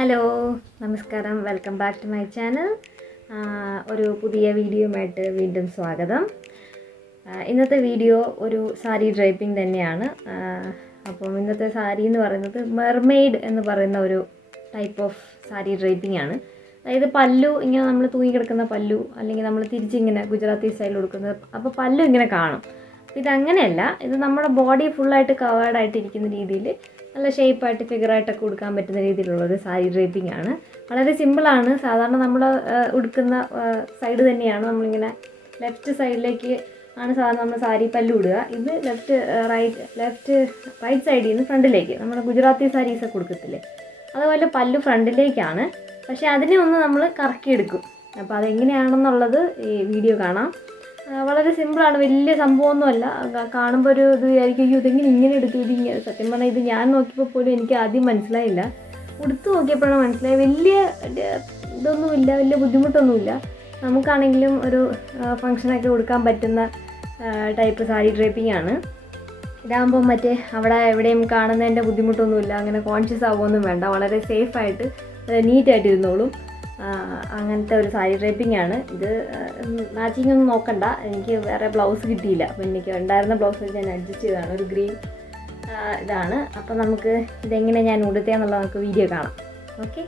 Hello നമസ്കാരം welcome back to my channel. ഒരു പുതിയ വീഡിയോയുമായിട്ട് വീണ്ടും സ്വാഗതം. ഇന്നത്തെ വീഡിയോ ഒരു സാരി ഡ്രൈപ്പിംഗ് തന്നെയാണ്. അപ്പം ഇന്നത്തെ സാരി എന്ന് പറയുന്നത് മെർമെയ്ഡ് എന്ന് പറയുന്ന ഒരു ടൈപ്പ് ഓഫ് സാരി ഡ്രൈപ്പിംഗ് ആണ്. അതായത് പല്ലു ഇങ്ങനെ നമ്മൾ തൂങ്ങിക്കിടക്കുന്ന പല്ലു, അല്ലെങ്കിൽ നമ്മൾ തിരിച്ചിങ്ങനെ ഗുജറാത്തി സ്റ്റൈൽ കൊടുക്കുന്നത്. അപ്പോൾ പല്ലു ഇങ്ങനെ കാണും. അപ്പോൾ ഇതങ്ങനെയല്ല, ഇത് നമ്മുടെ ബോഡി ഫുള്ളായിട്ട് കവേർഡായിട്ടിരിക്കുന്ന രീതിയിൽ നല്ല ഷേപ്പായിട്ട് ഫിഗറായിട്ടൊക്കെ കൊടുക്കാൻ പറ്റുന്ന രീതിയിലുള്ളൊരു സാരി ഡ്രൈപ്പിംഗ് ആണ്. വളരെ സിമ്പിളാണ്. സാധാരണ നമ്മൾ ഉടുക്കുന്ന സൈഡ് തന്നെയാണ്, നമ്മളിങ്ങനെ ലെഫ്റ്റ് സൈഡിലേക്ക് ആണ് സാധാരണ നമ്മൾ സാരി പല്ലു ഇടുക. ഇത് ലെഫ്റ്റ് റൈറ്റ് സൈഡിൽ നിന്ന് ഫ്രണ്ടിലേക്ക്, നമ്മുടെ ഗുജറാത്തി സാരീസൊക്കെ കൊടുക്കത്തില്ലേ, അതുപോലെ പല്ലു ഫ്രണ്ടിലേക്കാണ്. പക്ഷേ അതിനെ ഒന്ന് നമ്മൾ കറക്കിയെടുക്കും. അപ്പോൾ അതെങ്ങനെയാണെന്നുള്ളത് ഈ വീഡിയോ കാണാം. വളരെ സിമ്പിളാണ്, വലിയ സംഭവമൊന്നുമല്ല. കാണുമ്പോൾ ഒരു ഇത് വിചാരിക്കും, ഇതെങ്ങനെ ഇങ്ങനെ എടുത്തു, ഇതിങ്ങനെ. സത്യം പറഞ്ഞാൽ ഇത് ഞാൻ നോക്കിയപ്പോൾ പോലും എനിക്ക് ആദ്യം മനസ്സിലായില്ല. ഉടുത്ത് നോക്കിയപ്പോഴാണ് മനസ്സിലായത്. വലിയ ഇതൊന്നുമില്ല, വലിയ ബുദ്ധിമുട്ടൊന്നുമില്ല. നമുക്കാണെങ്കിലും ഒരു ഫങ്ഷനൊക്കെ കൊടുക്കാൻ പറ്റുന്ന ടൈപ്പ് സാരി ഡ്രൈപ്പിംഗ് ആണ്. ഇതാകുമ്പോൾ മറ്റേ അവിടെ എവിടെയും കാണുന്നതിൻ്റെ ബുദ്ധിമുട്ടൊന്നുമില്ല. അങ്ങനെ കോൺഷ്യസ് ആവുമൊന്നും വേണ്ട. വളരെ സേഫായിട്ട് നീറ്റായിട്ട് ഇരുന്നോളും. അങ്ങനത്തെ ഒരു സാരി ഡ്രൈപ്പിംഗ് ആണ് ഇത്. മാച്ചിങ് ഒന്നും നോക്കണ്ട, എനിക്ക് വേറെ ബ്ലൗസ് കിട്ടിയില്ല. അപ്പോൾ എനിക്ക് ഉണ്ടായിരുന്ന ബ്ലൗസ് ഞാൻ അഡ്ജസ്റ്റ് ചെയ്തതാണ്. ഒരു ഗ്രീൻ ഇതാണ്. അപ്പോൾ നമുക്ക് ഇതെങ്ങനെ ഞാൻ ഉടുത്തതെന്നുള്ളത് നമുക്ക് വീഡിയോ കാണാം. ഓക്കെ.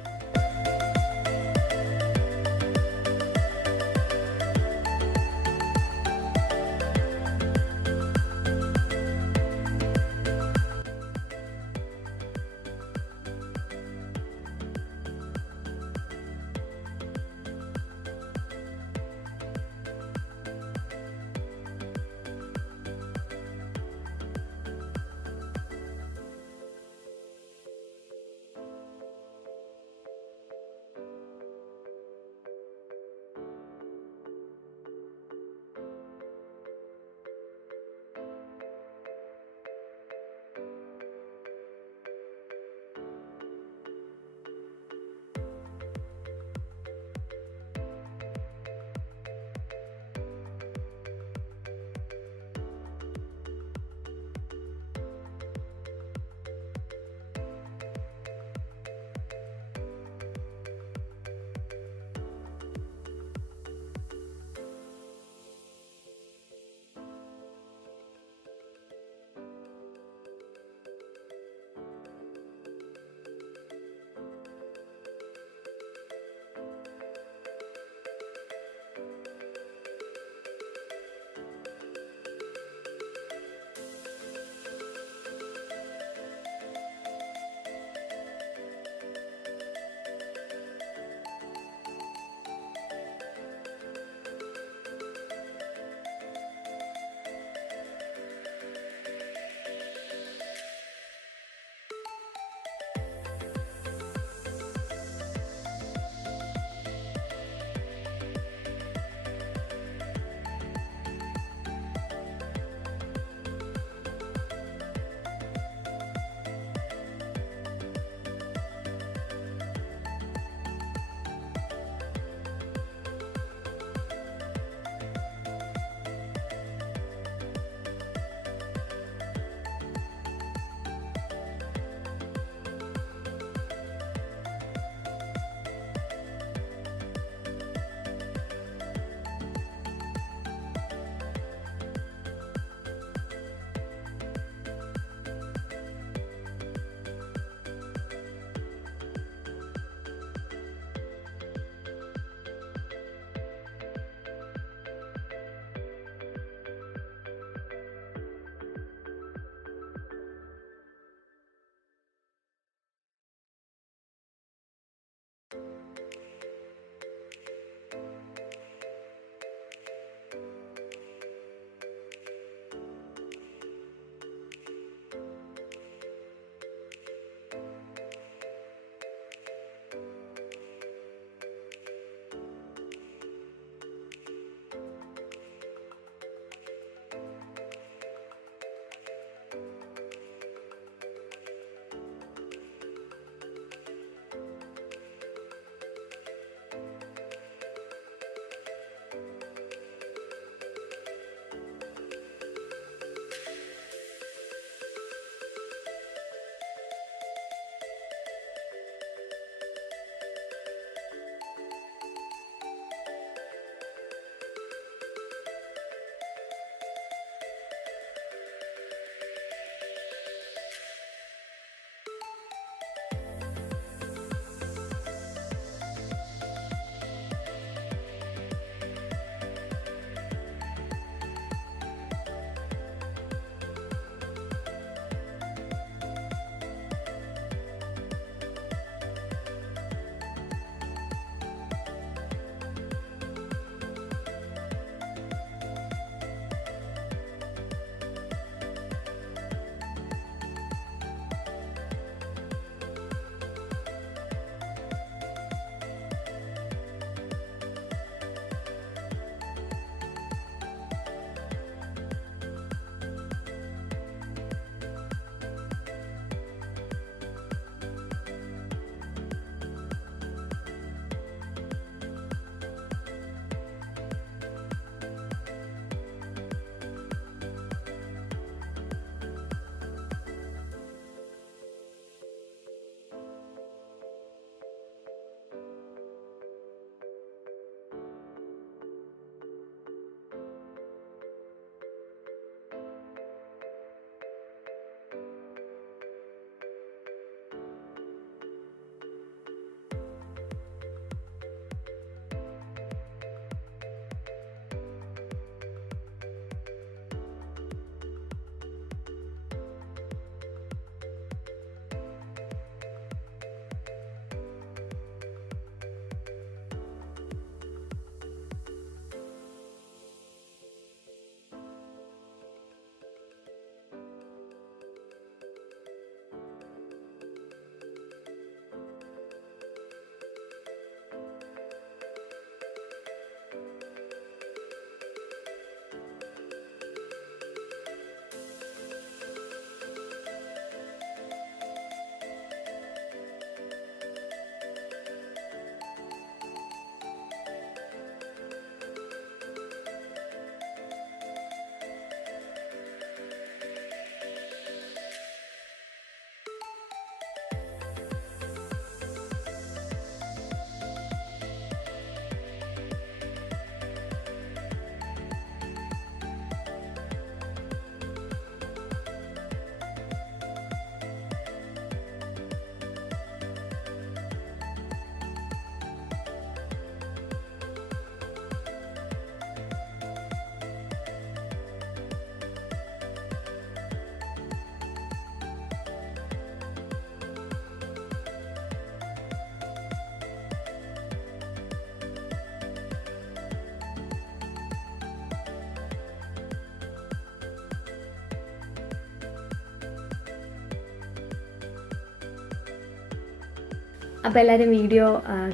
അപ്പോൾ എല്ലാവരും വീഡിയോ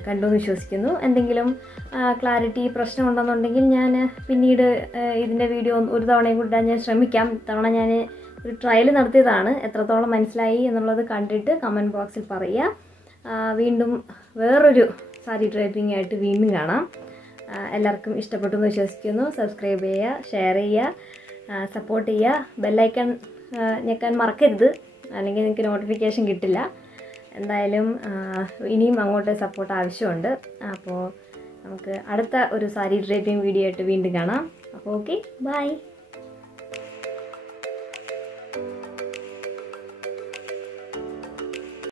കണ്ടു എന്ന് വിശ്വസിക്കുന്നു. എന്തെങ്കിലും ക്ലാരിറ്റി പ്രശ്നമുണ്ടെന്നുണ്ടെങ്കിൽ ഞാൻ പിന്നീട് ഇതിൻ്റെ വീഡിയോ ഒരു തവണയും കൂടി ഞാൻ ശ്രമിക്കാം. ഇത്തവണ ഞാൻ ഒരു ട്രയൽ നടത്തിയതാണ്. എത്രത്തോളം മനസ്സിലായി എന്നുള്ളത് കണ്ടിട്ട് കമൻറ്റ് ബോക്സിൽ പറയുക. വീണ്ടും വേറൊരു സാരി ഡ്രൈപ്പിംഗ് ആയിട്ട് വീണ്ടും കാണാം. എല്ലാവർക്കും ഇഷ്ടപ്പെട്ടു എന്ന് വിശ്വസിക്കുന്നു. സബ്സ്ക്രൈബ് ചെയ്യുക, ഷെയർ ചെയ്യുക, സപ്പോർട്ട് ചെയ്യുക. ബെല്ലൈക്കൺ ഞെക്കാൻ മറക്കരുത്, അല്ലെങ്കിൽ നിങ്ങൾക്ക് നോട്ടിഫിക്കേഷൻ കിട്ടില്ല. എന്തായാലും ഇനിയും അങ്ങോട്ട് സപ്പോർട്ട് ആവശ്യമുണ്ട്. അപ്പോൾ നമുക്ക് അടുത്ത ഒരു സാരി ഡ്രൈപ്പിംഗ് വീഡിയോ ആയിട്ട് വീണ്ടും കാണാം. അപ്പോൾ ഓക്കെ, ബൈ.